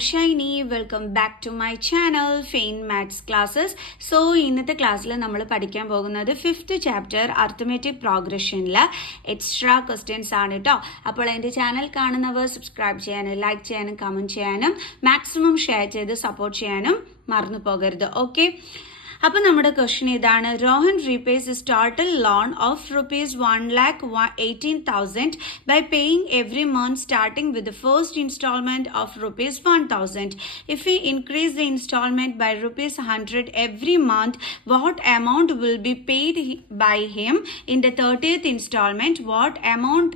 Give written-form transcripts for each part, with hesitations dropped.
Shiny. Welcome back to my channel, Fain Maths Classes. So, ഇന്നത്തെ ക്ലാസ്സിൽ നമ്മൾ പഠിക്കാൻ പോകുന്നത് 5th chapter Arithmetic Progressionലെ എക്സ്ട്രാ ക്വസ്റ്റ്യൻസ് ആണ് കേട്ടോ. അപ്പോൾ എൻ്റെ ചാനൽ കാണുന്നവർ സബ്സ്ക്രൈബ് ചെയ്യാനും ലൈക്ക് ചെയ്യാനും കമൻറ്റ് ചെയ്യാനും മാക്സിമം ഷെയർ ചെയ്ത് സപ്പോർട്ട് ചെയ്യാനും മറന്നു പോകരുത്. ഓക്കെ, അപ്പോൾ നമ്മുടെ ക്വസ്റ്റ്യൻ ഇതാണ്. Rohan repays his total loan of rupees 1,18,000 by paying every month starting with the first installment of rupees 1,000. If we increase the installment by rupees 100 every month, what amount will be paid by him in the 30th installment? What amount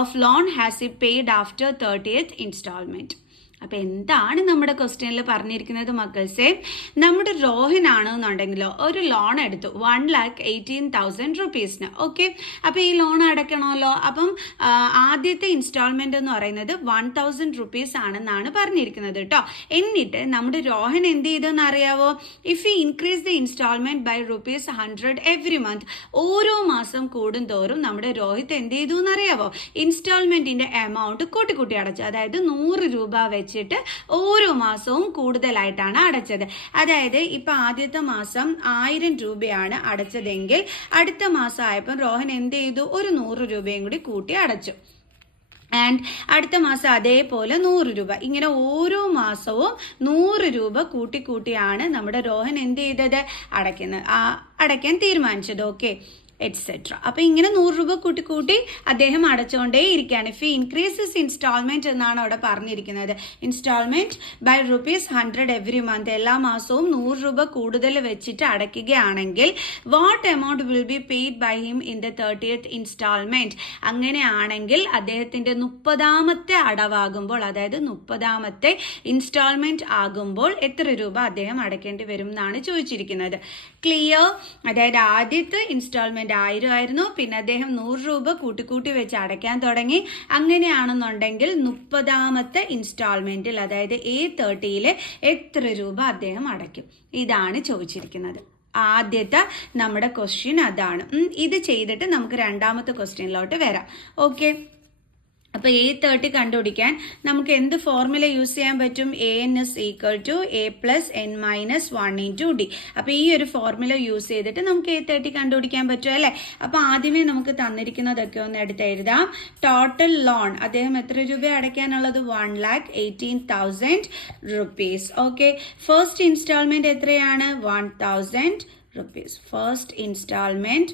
of loan has he paid after 30th installment? അപ്പോൾ എന്താണ് നമ്മുടെ ക്വസ്റ്റ്യനിൽ പറഞ്ഞിരിക്കുന്നത് മക്കൾസേ? നമ്മുടെ രോഹിനാണെന്നുണ്ടെങ്കിലോ ഒരു loan എടുത്തു 1,18,000 rupeesന്. Okay, അപ്പോൾ ഈ ലോൺ അടയ്ക്കണമല്ലോ. അപ്പം ആദ്യത്തെ ഇൻസ്റ്റാൾമെൻ്റ് എന്ന് പറയുന്നത് 1,000 rupees ആണെന്നാണ് പറഞ്ഞിരിക്കുന്നത് കേട്ടോ. എന്നിട്ട് നമ്മുടെ രോഹൻ എന്ത് ചെയ്തെന്ന് അറിയാവോ? If you increase the instalment by rupees 100 every month, ഓരോ മാസം കൂടുന്തോറും നമ്മുടെ രോഹിത് എന്ത് ചെയ്തു എന്നറിയാവോ? ഇൻസ്റ്റാൾമെൻറ്റിൻ്റെ എമൗണ്ട് കൂട്ടി അടച്ചു. അതായത് 100 രൂപ വെച്ചിട്ട് ഓരോ മാസവും കൂടുതലായിട്ടാണ് അടച്ചത്. അതായത് ഇപ്പം ആദ്യത്തെ മാസം 1000 രൂപയാണ് അടച്ചതെങ്കിൽ അടുത്ത മാസം ആയപ്പോൾ രോഹൻ എന്ത് ചെയ്തു? ഒരു 100 രൂപയും കൂടി കൂട്ടി അടച്ചു. ആൻഡ് അടുത്ത മാസം അതേപോലെ 100 രൂപ. ഇങ്ങനെ ഓരോ മാസവും 100 രൂപ കൂട്ടിയാണ് നമ്മുടെ രോഹൻ എന്ത് ചെയ്തത്? അടയ്ക്കാൻ തീരുമാനിച്ചത്. Okay, et cetera. അപ്പോൾ ഇങ്ങനെ 100 രൂപ കൂട്ടി അദ്ദേഹം അടച്ചുകൊണ്ടേ ഇരിക്കുകയാണ്. ഇഫ് ഇൻക്രീസസ് ഇൻസ്റ്റാൾമെൻറ്റ് എന്നാണ് അവിടെ പറഞ്ഞിരിക്കുന്നത്. Instalment by rupees 100 every month, എല്ലാ മാസവും 100 രൂപ കൂടുതൽ വെച്ചിട്ട് അടയ്ക്കുകയാണെങ്കിൽ what amount will be paid by him in the 30th instalment? അങ്ങനെയാണെങ്കിൽ അദ്ദേഹത്തിൻ്റെ 30ാമത്തെ അടവാകുമ്പോൾ, അതായത് 30ാമത്തെ ഇൻസ്റ്റാൾമെൻറ്റ് ആകുമ്പോൾ എത്ര രൂപ അദ്ദേഹം അടയ്ക്കേണ്ടി വരും എന്നാണ് ചോദിച്ചിരിക്കുന്നത്. ക്ലിയർ? അതായത് ആദ്യത്തെ ഇൻസ്റ്റാൾമെൻറ്റ് 1000 ആയിരുന്നു, പിന്നെ അദ്ദേഹം 100 രൂപ കൂട്ടി വെച്ച് അടയ്ക്കാൻ തുടങ്ങി. അങ്ങനെയാണെന്നുണ്ടെങ്കിൽ 30ാമത്തെ ഇൻസ്റ്റാൾമെൻറ്റിൽ, അതായത് A30യിൽ എത്ര രൂപ അദ്ദേഹം അടയ്ക്കും? ഇതാണ് ചോദിച്ചിരിക്കുന്നത്. ആദ്യത്തെ നമ്മുടെ ക്വസ്റ്റ്യൻ അതാണ്. ഇത് ചെയ്തിട്ട് നമുക്ക് രണ്ടാമത്തെ ക്വസ്റ്റ്യനിലോട്ട് വരാം. ഓക്കെ, അപ്പോൾ A30 കണ്ടുപിടിക്കാൻ നമുക്ക് എന്ത് ഫോർമുല യൂസ് ചെയ്യാൻ പറ്റും? AN is equal to A plus N minus 1 into D. അപ്പോൾ ഈ ഒരു ഫോർമുല യൂസ് ചെയ്തിട്ട് നമുക്ക് A30 കണ്ടുപിടിക്കാൻ പറ്റും അല്ലേ? അപ്പോൾ ആദ്യമേ നമുക്ക് തന്നിരിക്കുന്നതൊക്കെ ഒന്ന് എടുത്ത് എഴുതാം. ടോട്ടൽ ലോൺ അദ്ദേഹം എത്ര രൂപ അടയ്ക്കാനുള്ളത്? 1,18,000 rupees. ഓക്കെ, ഫസ്റ്റ് ഇൻസ്റ്റാൾമെൻറ്റ് എത്രയാണ്? 1,000 rupees. First instalment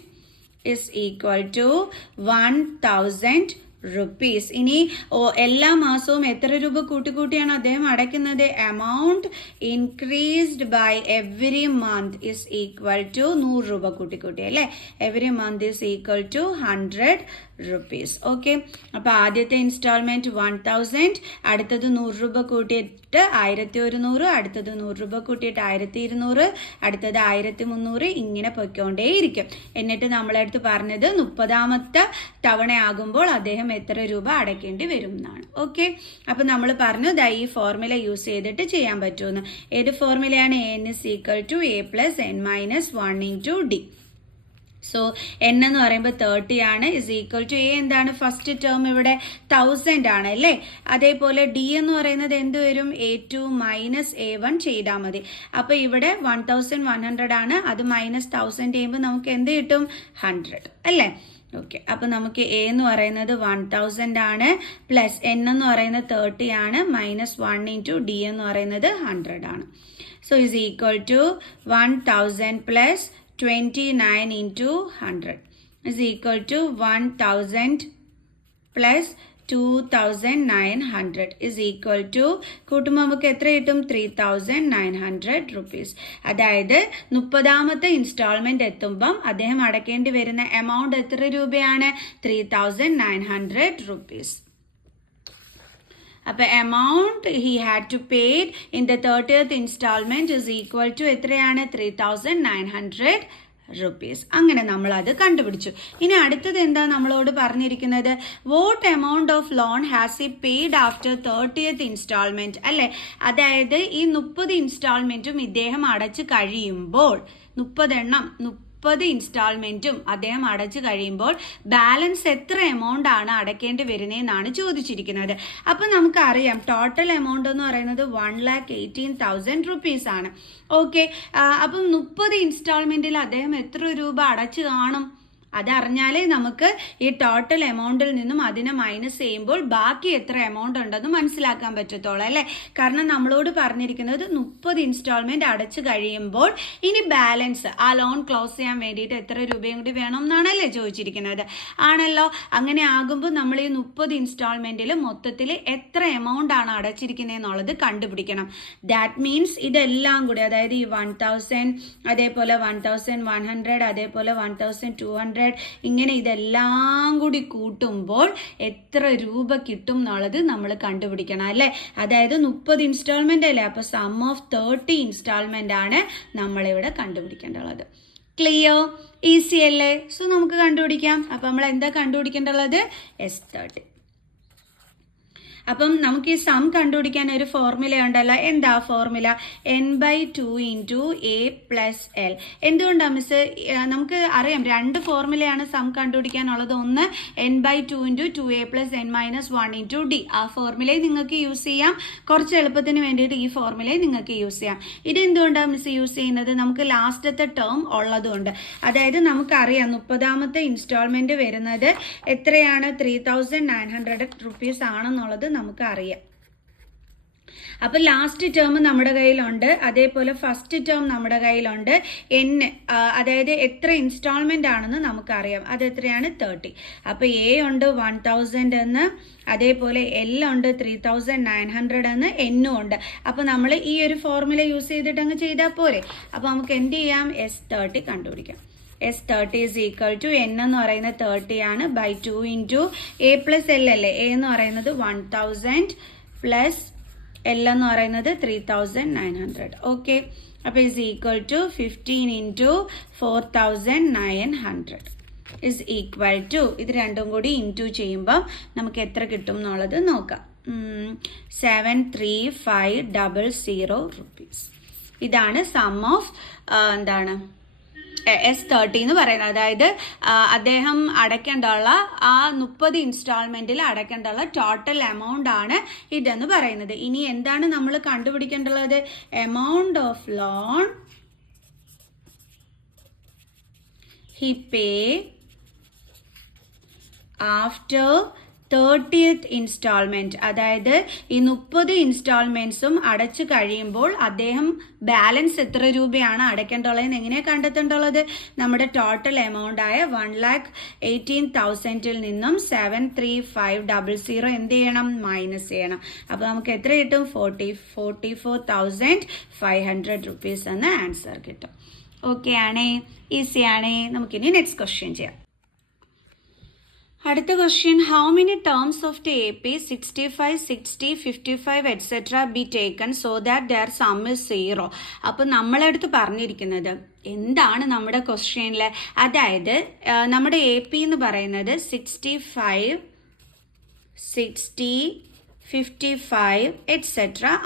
is equal to 1,000 rupees. ഇനി എല്ലാ മാസവും എത്ര രൂപ കൂട്ടിയാണ് അദ്ദേഹം അടയ്ക്കുന്നത്? Amount increased by every month is equal to 100 രൂപ കൂട്ടി അല്ലേ? Every month is equal to 100 rupees. Okay, അപ്പോൾ ആദ്യത്തെ ഇൻസ്റ്റാൾമെൻറ്റ് 1,000, അടുത്തത് 100 രൂപ കൂട്ടിയിട്ട് 1,100, അടുത്തത് 100 രൂപ കൂട്ടിയിട്ട് 1,200, അടുത്തത് 1,300, ഇങ്ങനെ പൊയ്ക്കൊണ്ടേയിരിക്കും. എന്നിട്ട് നമ്മളടുത്ത് പറഞ്ഞത് 30ാമത്തെ തവണയാകുമ്പോൾ അദ്ദേഹം എത്ര രൂപ അടയ്ക്കേണ്ടി വരും എന്നാണ്. ഓക്കെ, അപ്പോൾ നമ്മൾ പറഞ്ഞു ഈ ഫോർമുല യൂസ് ചെയ്തിട്ട് ചെയ്യാൻ പറ്റുമെന്ന്. ഏത് ഫോർമുലയാണ്? AN is equal to A plus N minus 1 into D. So N എന്ന് പറയുമ്പോൾ 30 ആണ്, ഇസ് ഈക്വൽ ടു A എന്താണ്? ഫസ്റ്റ് ടേം ഇവിടെ 1000 ആണ് അല്ലേ? അതേപോലെ D എന്ന് പറയുന്നത് എന്ത് വരും? A2 മൈനസ് A1 ചെയ്താൽ മതി. അപ്പോൾ ഇവിടെ 1,100 ആണ്, അത് മൈനസ് 1000 ചെയ്യുമ്പോൾ നമുക്ക് എന്ത് കിട്ടും? 100 അല്ലേ? ഓക്കെ, അപ്പോൾ നമുക്ക് A എന്ന് പറയുന്നത് 1,000 ആണ്, പ്ലസ് N എന്ന് പറയുന്നത് 30 ആണ്, മൈനസ് 1 ഇൻറ്റു D എന്ന് പറയുന്നത് 100 ആണ്. So is equal to 1,000 plus 29 into 100 is equal to 1,000 plus 2,900 is equal to, കൂട്ടുമ്പോൾ നമുക്ക് എത്ര കിട്ടും? 3,900 rupees. അതായത് 30ാമത്തെ ഇൻസ്റ്റാൾമെൻറ്റ് എത്തുമ്പം അദ്ദേഹം അടയ്ക്കേണ്ടി വരുന്ന എമൗണ്ട് എത്ര രൂപയാണ്? 3,900 rupees. അപ്പോൾ amount he had to paid in the 30th instalment is equal to എത്രയാണ്? 3,900 rupees. അങ്ങനെ നമ്മൾ അത് കണ്ടുപിടിച്ചു. ഇനി അടുത്തത് എന്താ നമ്മളോട് പറഞ്ഞിരിക്കുന്നത്? What amount of loan has he paid after 30th instalment അല്ലേ? അതായത് ഈ 30 ഇൻസ്റ്റാൾമെൻറ്റും ഇദ്ദേഹം അടച്ച് കഴിയുമ്പോൾ 30 എണ്ണം 30 ഇൻസ്റ്റാൾമെന്റും അദ്ദേഹം അടച്ചു കഴിയുമ്പോൾ ബാലൻസ് എത്ര എമൗണ്ട് ആണ് അടയ്ക്കേണ്ടി വരുന്നതെന്നാണ് ചോദിച്ചിരിക്കുന്നത്. അപ്പം നമുക്കറിയാം ടോട്ടൽ എമൗണ്ട് എന്ന് പറയുന്നത് 1,18,000 rupees ആണ്. ഓക്കെ, അപ്പം 30 ഇൻസ്റ്റാൾമെന്റിൽ അദ്ദേഹം എത്ര രൂപ അടച്ചു കാണും? അതറിഞ്ഞാലേ നമുക്ക് ഈ ടോട്ടൽ എമൗണ്ടിൽ നിന്നും അതിനെ മൈനസ് ചെയ്യുമ്പോൾ ബാക്കി എത്ര എമൗണ്ട് ഉണ്ടെന്ന് മനസ്സിലാക്കാൻ പറ്റത്തുള്ളൂ അല്ലേ. കാരണം നമ്മളോട് പറഞ്ഞിരിക്കുന്നത് 30 ഇൻസ്റ്റാൾമെന്റ് അടച്ചു കഴിയുമ്പോൾ ഇനി ബാലൻസ് ആ ലോൺ ക്ലോസ് ചെയ്യാൻ വേണ്ടിയിട്ട് എത്ര രൂപയും കൂടി വേണം എന്നാണല്ലേ ചോദിച്ചിരിക്കുന്നത്. ആണല്ലോ. അങ്ങനെ ആകുമ്പോൾ നമ്മൾ ഈ 30 ഇൻസ്റ്റാൾമെന്റിൽ മൊത്തത്തിൽ എത്ര എമൗണ്ട് ആണ് അടച്ചിരിക്കുന്നത് എന്നുള്ളത് കണ്ടുപിടിക്കണം. ദാറ്റ് മീൻസ് ഇതെല്ലാം കൂടി, അതായത് ഈ 1,000, അതേപോലെ 1,100, അതേപോലെ 1,200, ഇങ്ങനെ ഇതെല്ലാം കൂടി കൂട്ടുമ്പോൾ എത്ര രൂപ കിട്ടും എന്നുള്ളത് നമ്മൾ കണ്ടുപിടിക്കണം അല്ലേ. അതായത് 30 ഇൻസ്റ്റാൾമെന്റ് അല്ലേ, അപ്പൊ സം ഓഫ് 30 ഇൻസ്റ്റാൾമെന്റ് ആണ് നമ്മളിവിടെ കണ്ടുപിടിക്കേണ്ടത്. ക്ലിയർ? ഈസി അല്ലേ? സോ നമുക്ക് കണ്ടുപിടിക്കാം. അപ്പൊ നമ്മൾ എന്താ കണ്ടുപിടിക്കേണ്ടത്? S30. അപ്പം നമുക്ക് ഈ സം കണ്ടുപിടിക്കാൻ ഒരു ഫോർമുല ഉണ്ടല്ലോ. എന്താ ഫോർമുല? n/2 × a + l. എന്തുകൊണ്ടാണ് മിസ്? നമുക്ക് അറിയാം രണ്ട് ഫോർമുലയാണ് സം കണ്ടുപിടിക്കാനുള്ളത്. ഒന്ന് n/2 × 2a + n - 1 × d. ആ ഫോർമുലയും നിങ്ങൾക്ക് യൂസ് ചെയ്യാം. കുറച്ച് എളുപ്പത്തിന് വേണ്ടിയിട്ട് ഈ ഫോർമുലയും നിങ്ങൾക്ക് യൂസ് ചെയ്യാം. ഇത് എന്തുകൊണ്ടാണ് മിസ് യൂസ് ചെയ്യുന്നത്? നമുക്ക് ലാസ്റ്റത്തെ ടേം ഉള്ളതുകൊണ്ട്. അതായത് നമുക്കറിയാം 30ാമത്തെ ഇൻസ്റ്റാൾമെന്റ് വരുന്നത് എത്രയാണ്? 3,900 rupees ആണെന്നുള്ളത് നമുക്ക് അറിയാം. അപ്പൊ ലാസ്റ്റ് ടേം നമ്മുടെ കയ്യിലുണ്ട്, അതേപോലെ ഫസ്റ്റ് ടേം നമ്മുടെ കയ്യിലുണ്ട്. അതായത് എത്ര ഇൻസ്റ്റാൾമെന്റ് ആണെന്ന് നമുക്കറിയാം. അത് എത്രയാണ്? 30. അപ്പൊ എ ഉണ്ട് 1,000 എന്ന്, അതേപോലെ എൽ ഉണ്ട് 3,900 എന്ന്, എന്നും ഉണ്ട്. അപ്പൊ നമ്മൾ ഈ ഒരു ഫോർമുല യൂസ് ചെയ്തിട്ട് അങ്ങ് ചെയ്താൽ പോരെ. അപ്പൊ നമുക്ക് എന്ത് ചെയ്യാം? S30 കണ്ടുപിടിക്കാം. S30 is equal to n എന്ന് പറയുന്നത് 30 ആണ്, by 2 × a + l അല്ലേ. a എന്ന് പറയുന്നത് 1,000 plus l എന്ന് പറയുന്നത് 3,900. ഓക്കെ, അപ്പൊ is equal to 15 × 4,900 is equal to, ഇത് രണ്ടും കൂടി ഇൻറ്റു ചെയ്യുമ്പോൾ നമുക്ക് എത്ര കിട്ടും എന്നുള്ളത് നോക്കാം. 73500 rupees. ഇതാണ് സം ഓഫ് എന്താണ് S30 എന്ന് പറയുന്നത്. അതായത് അദ്ദേഹം അടയ്ക്കേണ്ടുള്ള ആ 30 ഇൻസ്റ്റാൾമെന്റിൽ അടയ്ക്കേണ്ടുള്ള ടോട്ടൽ എമൗണ്ട് ആണ് ഇതെന്ന് പറയുന്നത്. ഇനി എന്താണ് നമ്മൾ കണ്ടുപിടിക്കേണ്ടുള്ളത്? Amount of loan he pay after 30th instalment. അതായത് ഈ 30 ഇൻസ്റ്റാൾമെന്റ്സും അടച്ചു കഴിയുമ്പോൾ അദ്ദേഹം ബാലൻസ് എത്ര രൂപയാണ് അടയ്ക്കേണ്ടുള്ളതെന്ന് എങ്ങനെയാണ് കണ്ടെത്തേണ്ടുള്ളത്? നമ്മുടെ ടോട്ടൽ എമൗണ്ട് ആയ 1,18,000 നിന്നും 73500 എന്ത് ചെയ്യണം? മൈനസ് ചെയ്യണം. അപ്പൊ നമുക്ക് എത്ര കിട്ടും? 44,500 rupees എന്ന ആൻസർ കിട്ടും. ഓക്കെ ആണേ? ഈസി ആണേ? നമുക്കിനി നെക്സ്റ്റ് ക്വസ്റ്റ്യൻ ചെയ്യാം. അടുത്ത question, how many terms of the AP 65, 60, 55 etc. be taken so that their sum is 0? അപ്പം നമ്മളടുത്ത് പറഞ്ഞിരിക്കുന്നത് എന്താണ് നമ്മുടെ ക്വസ്റ്റ്യനിൽ? അതായത് നമ്മുടെ AP എന്ന് പറയുന്നത് 65, 60, 55 etc.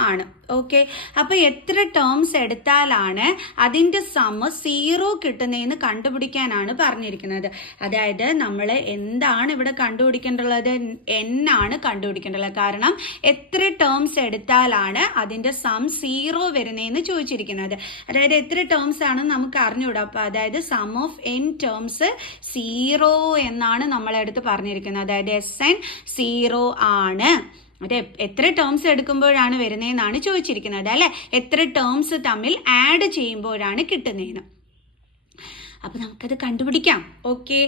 ആണ്. ഓക്കെ, അപ്പൊ എത്ര ടേംസ് എടുത്താലാണ് അതിന്റെ സമ്മ് 0 കിട്ടുന്നതെന്ന് കണ്ടുപിടിക്കാനാണ് പറഞ്ഞിരിക്കുന്നത്. അതായത് നമ്മൾ എന്താണ് ഇവിടെ കണ്ടുപിടിക്കേണ്ടുള്ളത്? n ആണ് കണ്ടുപിടിക്കേണ്ടത്. കാരണം എത്ര ടേംസ് എടുത്താലാണ് അതിന്റെ സം 0 വരുന്നതെന്ന് ചോദിച്ചിരിക്കുന്നത്. അതായത് എത്ര ടേംസ് ആണെന്ന് നമുക്ക് അറിഞ്ഞുകൂടാ. അപ്പൊ അതായത് സം ഓഫ് n ടേംസ് 0 എന്നാണ് നമ്മളെടുത്ത് പറഞ്ഞിരിക്കുന്നത്. അതായത് SN 0 ആണ്. അതെ, എത്ര ടേംസ് എടുക്കുമ്പോഴാണ് വരുന്നതെന്നാണ് ചോദിച്ചിരിക്കുന്നത് അല്ലെ. എത്ര ടേംസ് തമ്മിൽ ആഡ് ചെയ്യുമ്പോഴാണ് കിട്ടുന്നതെന്ന്. അപ്പൊ നമുക്കത് കണ്ടുപിടിക്കാം. ഓക്കെ,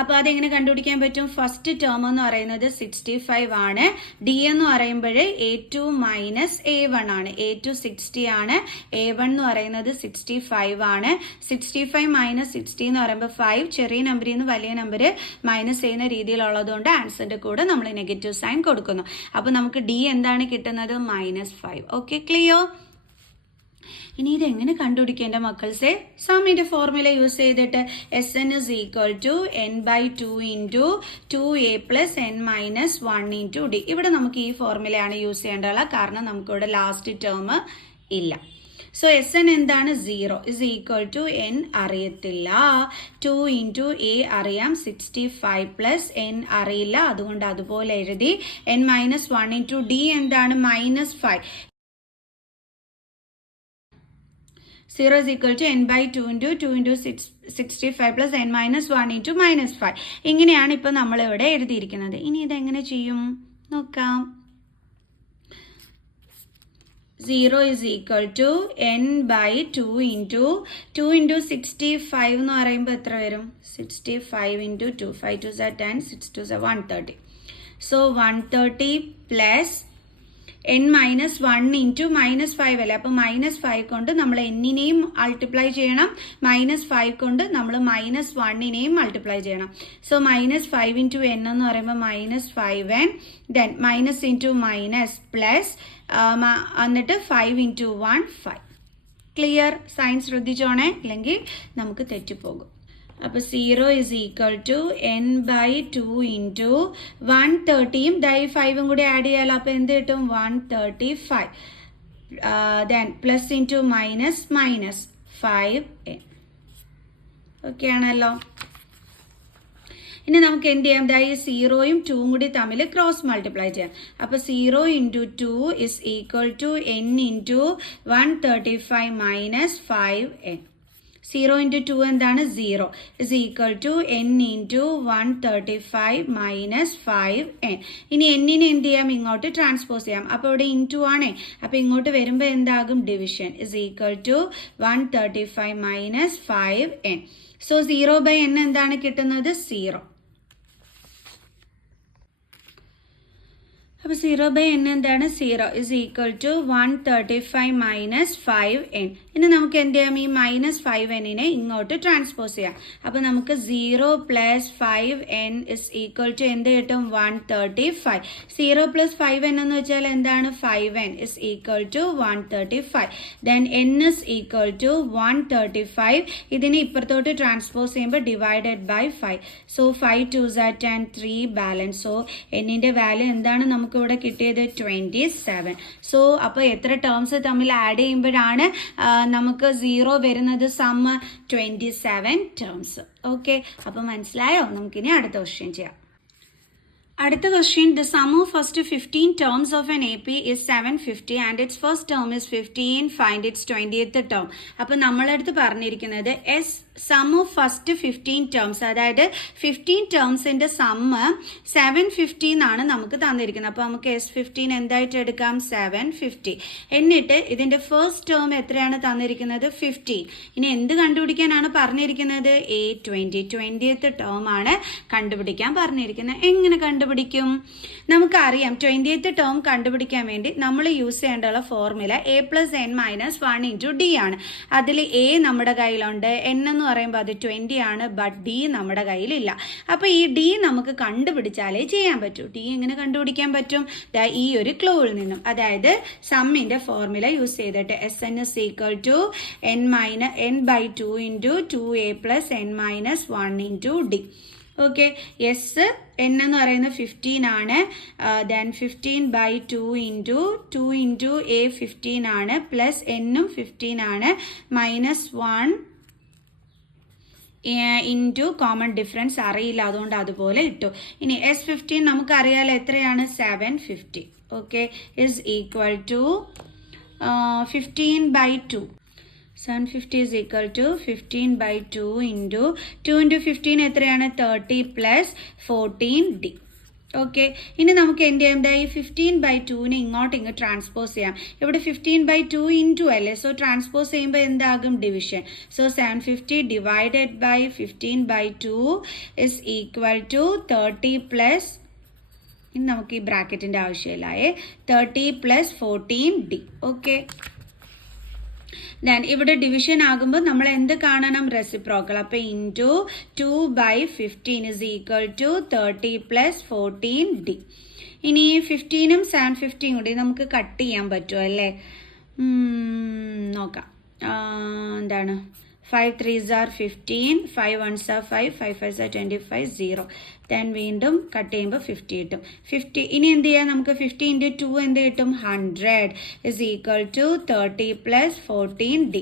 അപ്പൊ അതെങ്ങനെ കണ്ടുപിടിക്കാൻ പറ്റും? ഫസ്റ്റ് ടേം എന്ന് പറയുന്നത് 65 ആണ്. ഡി എന്ന് പറയുമ്പോൾ A2 - A1 ആണ്. A2 60 ആണ്. A1 എന്ന് പറയുന്നത് 65 ആണ്. 65 - 60 എന്ന് പറയുമ്പോൾ 5, ചെറിയ നമ്പറിൽ നിന്ന് വലിയ നമ്പർ മൈനസ് ചെയ്യുന്ന രീതിയിലുള്ളതുകൊണ്ട് ആൻസറിന്റെ കൂടെ നമ്മൾ നെഗറ്റീവ് സൈൻ കൊടുക്കുന്നു. അപ്പൊ നമുക്ക് ഡി എന്താണ് കിട്ടുന്നത്? -5. Okay, clear? ഇനി ഇതെങ്ങനെ കണ്ടുപിടിക്കേണ്ട മക്കൾസെ? സമ്മിന്റെ ഫോർമുല യൂസ് ചെയ്തിട്ട് SN is equal to n/2 × 2a + n - 1 × d. ഇവിടെ നമുക്ക് ഈ ഫോർമുലയാണ് യൂസ് ചെയ്യേണ്ടത്, കാരണം നമുക്കിവിടെ ലാസ്റ്റ് ടേം ഇല്ല. സോ എസ് എൻ എന്താണ് 0 ഇസ് ഈക്വൽ ടു എൻ അറിയത്തില്ല. 2 ഇൻറ്റു എ അറിയാം 65 പ്ലസ് എൻ അറിയില്ല, അതുകൊണ്ട് അതുപോലെ എഴുതി. എൻ മൈനസ് 1 ഇൻറ്റു ഡി എന്താണ് -5. 0 is equal to n by 2 into 2 into 65 plus n minus 1 into -5. ഇങ്ങനെയാണ് ഇപ്പോൾ നമ്മളിവിടെ എഴുതിയിരിക്കുന്നത്. ഇനി ഇതെങ്ങനെ ചെയ്യും നോക്കാം. 0 is equal to n by 2 into 65 എന്ന് പറയുമ്പോൾ എത്ര വരും? 65 into 2. 5 2s are 10, 6 2s are 130. So 130 plus n minus 1 into -5 അല്ലേ. അപ്പോൾ -5 കൊണ്ട് നമ്മൾ എന്നിനെയും മൾട്ടിപ്ലൈ ചെയ്യണം, -5 കൊണ്ട് നമ്മൾ -1നെയും മൾട്ടിപ്ലൈ ചെയ്യണം. സോ -5 into n എന്ന് പറയുമ്പോൾ -5n, then minus into minus plus, എന്നിട്ട് 5 into 1 5. ക്ലിയർ? സയൻസ് ശ്രദ്ധിച്ചോണേ, അല്ലെങ്കിൽ നമുക്ക് തെറ്റിപ്പോകും. അപ്പോൾ 0 is equal to n by 2 into 130യും 5ഉം കൂടി ആഡ് ചെയ്യാലോ. അപ്പോൾ എന്ത് കിട്ടും? 135. Then plus into minus 5n. Okay ആണല്ലോ. ഇനി നമുക്ക് എന്ത് ചെയ്യാം? 0യും 2ഉം കൂടി തമ്മിൽ ക്രോസ് മൾട്ടിപ്ലൈ ചെയ്യാം. അപ്പോൾ 0 into 2 is equal to n into 135 minus 5n. 0 into 2 എന്താണ്? 0 is equal to n into 135 minus 5n. ഇനി എന്നിനെ എന്ത് ചെയ്യാം? ഇങ്ങോട്ട് ട്രാൻസ്പോസ് ചെയ്യാം. അപ്പോൾ ഇവിടെ ഇൻറ്റു ആണേ, അപ്പോൾ ഇങ്ങോട്ട് വരുമ്പോൾ എന്താകും? Division is equal to 135 minus 5n. So 0 by n എന്താണ് കിട്ടുന്നത്? 0. അപ്പോൾ 0 by n എന്താണ്? 0 is equal to 135 minus 5n. ഇനി നമുക്ക് എന്ത് ചെയ്യാം? ഈ -5nനെ ഇങ്ങോട്ട് ട്രാൻസ്പോസ് ചെയ്യാം. അപ്പോൾ നമുക്ക് 0 plus 5n is equal to എന്ത് കിട്ടും? 135. 0 plus 5n എന്ന് വെച്ചാൽ എന്താണ്? 5n is equal to 135. Then n is equal to 135. ഇതിനെ ഇപ്പുറത്തോട്ട് ട്രാൻസ്പോസ് ചെയ്യുമ്പോൾ divided by 5. So 5 2s are 10, 3 balance. So എന്നിൻ്റെ വാല്യൂ എന്താണ് നമുക്ക് ഇവിടെ കിട്ടിയത്? 27. സോ അപ്പോൾ എത്ര ടേംസ് തമ്മിൽ ആഡ് ചെയ്യുമ്പോഴാണ് നമുക്ക് 0 വരുന്നത്? Some 27 terms. ഓക്കെ, അപ്പോൾ മനസ്സിലായോ? നമുക്കിനി അടുത്ത ക്വസ്റ്റ്യൻ ചെയ്യാം. അടുത്ത question, the sum of first 15 terms of an AP is 750 and its first term is 15. Find its 20th term. അപ്പോൾ നമ്മളടുത്ത് പറഞ്ഞിരിക്കുന്നത് സം ഓഫ് ഫസ്റ്റ് 15 ടേംസ്, അതായത് 15 ടേംസിൻ്റെ സമ്മ് 750 എന്നാണ് നമുക്ക് തന്നിരിക്കുന്നത്. അപ്പോൾ നമുക്ക് S15 എന്തായിട്ട് എടുക്കാം? 750. എന്നിട്ട് ഇതിൻ്റെ ഫസ്റ്റ് ടേം എത്രയാണ് തന്നിരിക്കുന്നത്? 15. ഇനി എന്ത് കണ്ടുപിടിക്കാനാണ് പറഞ്ഞിരിക്കുന്നത്? A20. 20th ടേം ആണ് കണ്ടുപിടിക്കാൻ പറഞ്ഞിരിക്കുന്നത്. എങ്ങനെ കണ്ടുപിടിക്കും? നമുക്കറിയാം 20th ടേം കണ്ടുപിടിക്കാൻ വേണ്ടി നമ്മൾ യൂസ് ചെയ്യേണ്ടുള്ള ഫോർമുല A+n-1 ഇൻറ്റു ഡി ആണ്. അതിൽ എ നമ്മുടെ കയ്യിലുണ്ട്, n എന്ന് പറയുമ്പോൾ അത് 20 ആണ്, ബട്ട് ഡി നമ്മുടെ കയ്യിലില്ല. അപ്പോൾ ഈ ഡി നമുക്ക് കണ്ടുപിടിച്ചാലേ ചെയ്യാൻ പറ്റൂ. ഡി എങ്ങനെ കണ്ടുപിടിക്കാൻ പറ്റും? ഈ ഒരു ക്ലൂവിൽ നിന്നും, അതായത് സമ്മിൻ്റെ ഫോർമുല യൂസ് ചെയ്തിട്ട് Sn is equal to n by 2 into 2a plus n-1 into d. Okay, S N എന്ന് പറയുന്നത് 15 ആണ്. ദെൻ 15 by 2 into a 15 ആണ്, പ്ലസ് എന്നും 15 ആണ്, -1 ഇൻറ്റു കോമൺ ഡിഫറൻസ് അറിയില്ല, അതുകൊണ്ട് അതുപോലെ ഇട്ടു. ഇനി S15 നമുക്കറിയാലോ എത്രയാണ്? 750. Okay, is equal to 15 by 2. 750 is equal to 15 by 2 into 15 എത്രയാണ്? 30 പ്ലസ് 14d. ഓക്കെ, ഇനി നമുക്ക് എന്ത് ചെയ്യാം? ഈ 15 by 2നെ ഇങ്ങോട്ട് ട്രാൻസ്പോസ് ചെയ്യാം. ഇവിടെ 15 by 2 ഇൻറ്റു അല്ലേ, സോ ട്രാൻസ്പോസ് ചെയ്യുമ്പോൾ എന്താകും? Division. So 750 divided by 15 by 2 is equal to 30 plus, ഇനി നമുക്ക് ഈ ബ്രാക്കറ്റിൻ്റെ ആവശ്യമില്ല, 30 പ്ലസ് 14d. ഓക്കെ, ദെൻ ഇവിടെ ഡിവിഷൻ ആകുമ്പോൾ നമ്മൾ എന്ത് കാണണം? റെസിപ്രോക്കൽ. അപ്പോൾ into 2 by 15 is equal to 30 plus 14d. ഇനി 15ഉം 750യും കൂടി നമുക്ക് കട്ട് ചെയ്യാൻ പറ്റുമോ അല്ലേ? നോക്കാം. എന്താണ് 5 3s are 15, 5 1s are 5, 5 5s are 25, 0. Then വീണ്ടും കട്ട് ചെയ്യുമ്പോൾ 50 കിട്ടും. 50 ഇനി എന്ത് ചെയ്യാം, നമുക്ക് 50 into 2 എന്ത് കിട്ടും, 100 is equal to 30 plus 14d.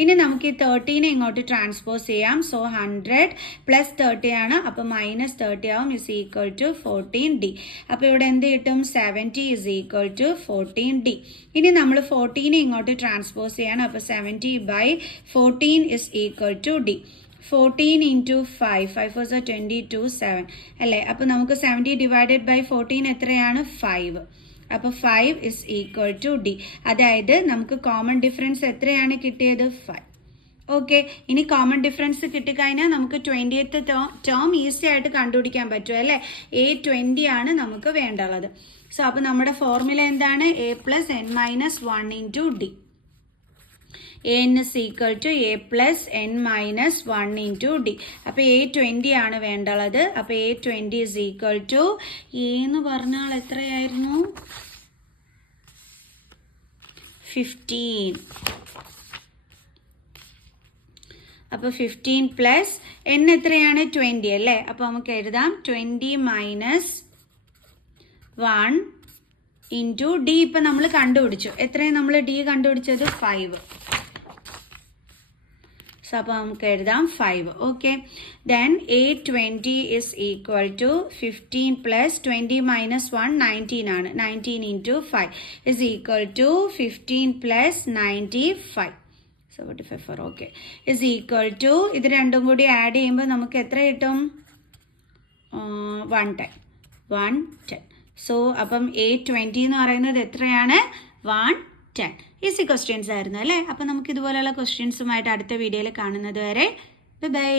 ഇനി നമുക്ക് ഈ 13 ഇങ്ങോട്ട് ട്രാൻസ്പോസ് ചെയ്യാം. സോ 100 പ്ലസ് 30 ആണ്, അപ്പോൾ മൈനസ് 30 ആവും, ഇസ് ഈക്വൽ ടു 14d. അപ്പോൾ ഇവിടെ എന്ത് കിട്ടും, 70 ഇസ് ഈക്വൽ ടു 14d. ഇനി നമ്മൾ 14 ഇങ്ങോട്ട് ട്രാൻസ്പോസ് ചെയ്യണം. അപ്പോൾ 70 by 14 is equal to d. 14 into 5, 5 4s are 22, 7 അല്ലേ. അപ്പോൾ നമുക്ക് 70 ഡിവൈഡഡ് ബൈ 14 എത്രയാണ്, 5. അപ്പോൾ 5 ഇസ് ഈക്വൽ ടു d. അതായത് നമുക്ക് കോമൺ ഡിഫറൻസ് എത്രയാണ് കിട്ടിയത്, 5. ഓക്കെ, ഇനി കോമൺ ഡിഫറൻസ് കിട്ടിക്കഴിഞ്ഞാൽ നമുക്ക് 20th ടേം ഈസി ആയിട്ട് കണ്ടുപിടിക്കാൻ പറ്റും അല്ലേ. A20 ആണ് നമുക്ക് വേണ്ടുള്ളത്. സോ അപ്പോൾ നമ്മുടെ ഫോർമുല എന്താണ്, a plus n minus 1 into d. an is equal to a plus n minus 1 into d. അപ്പോൾ A20 ആണ് വേണ്ടുള്ളത്. അപ്പോൾ A20 is equal to a എന്ന് പറഞ്ഞാൽ എത്രയായിരുന്നു, 15. അപ്പോൾ 15 പ്ലസ് n എത്രയാണ്, 20 അല്ലേ. അപ്പോൾ നമുക്ക് എഴുതാം 20 മൈനസ് 1 ഇൻറ്റു d. ഇപ്പം നമ്മൾ കണ്ടുപിടിച്ചു, എത്രയും നമ്മൾ d കണ്ടുപിടിച്ചത് 5. സോ അപ്പോൾ നമുക്ക് എഴുതാം 5. Okay, then A20 is equal to 15 plus 20 minus 1 19 ആണ്. 19 into 5 is equal to 15 plus 95. 74. Okay, is equal to ഇത് രണ്ടും കൂടി ആഡ് ചെയ്യുമ്പോൾ നമുക്ക് എത്ര കിട്ടും, 110. സോ അപ്പം A20 എന്ന് പറയുന്നത് എത്രയാണ്, 110. ഈസി ക്വസ്റ്റ്യൻസ് ആയിരുന്നു അല്ലേ. അപ്പം നമുക്ക് ഇതുപോലെയുള്ള ക്വസ്റ്റ്യൻസുമായിട്ട് അടുത്ത വീഡിയോയിൽ കാണുന്നത് വരെ ബൈ.